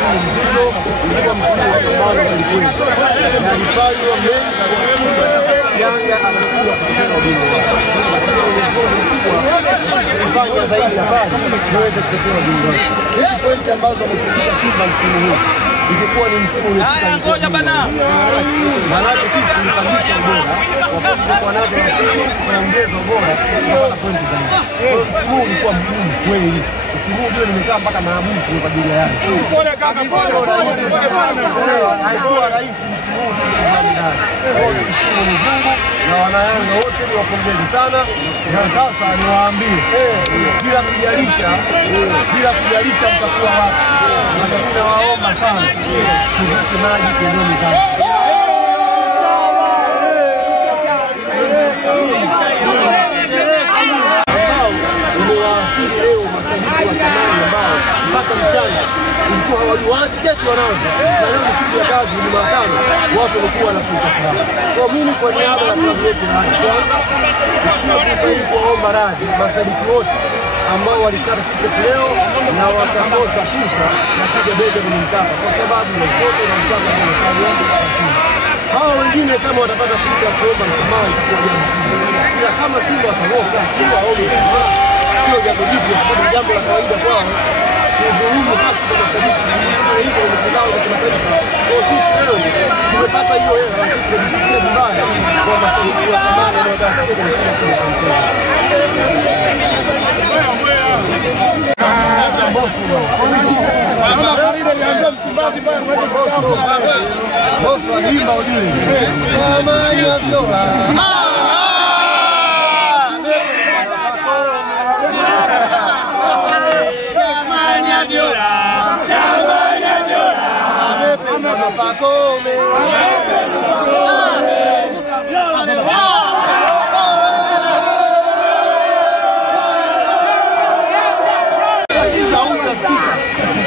msimu mzito, ulikuwa msimu wa pambano kweli kweli. Na alifanywa mengi na kuhakikisha Yanga anashindwa kutetea ubingwa. Tulifanya zaidi ya pale tuweze kutetea ubingwa. Hizi pointi ambazo wamefikisha Simba msimu huu ilikuwa ni msimu uliopita. Ngoja bana. Maana sisi tulipandisha ubora, wakati kwa nazo na sisi tukaongeza ubora kupata pointi zaidi. Kwa hiyo msimu huu ulikuwa mgumu kweli. Msimu huu nimekaa mpaka maamuzi kwa ajili ya Yanga. Pole kaka, haikuwa rahisi msimu huu kufanya ndani. Kwa hiyo tunashukuru Mwenyezi Mungu na wana Yanga wote niwapongeze sana. Na sasa niwaambie bila kujalisha mtakuwa wapi. Na waomba sana tuvuke maji kienoni sana. Leo mashabiki wa Tamani ambao mpaka mchana ulikuwa hawajua tiketi wanazo, na leo ni siku ya kazi, ni Jumatano, watu walikuwa wanafuta furaha. Kwa mimi kwa niaba ya klabu yetu na kwanza nichukue fursa hii kuwaomba radhi mashabiki wote ambao walikata tiketi leo na wakakosa fursa ya kuja Benjamin Mkapa kwa sababu ya utoto na mchango wa klabu yangu ya Simba. Hao wengine kama watapata fursa ya kuomba msamaha itakuwa jambo kubwa. Ila kama Simba wataoka kila waombe msamaha sio jambo jipya, kwa jambo la kawaida kwao. Kudhulumu haki za mashabiki kama hivyo ni mchezo wa kimataifa. Kwa sisi leo tumepata hiyo hela, lakini tunajisikia vibaya kwa mashabiki wa Tamani na wanataka kushinda kwa mchezo. Boss aliimba ujue. Tamani ya viola.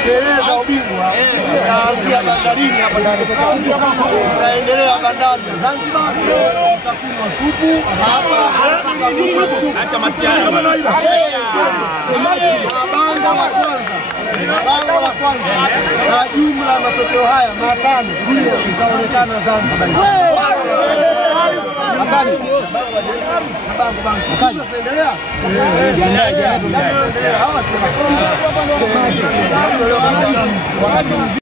Sherehe za ubingwa kuanzia bandarini hapa Dar es Salaam, tutaendelea bandari Zanzibar, tutakunywa supu hapa, acha masiara bana. Bango la kwanza na jumla ya matokeo haya matano itaonekana Zanzibar. Bango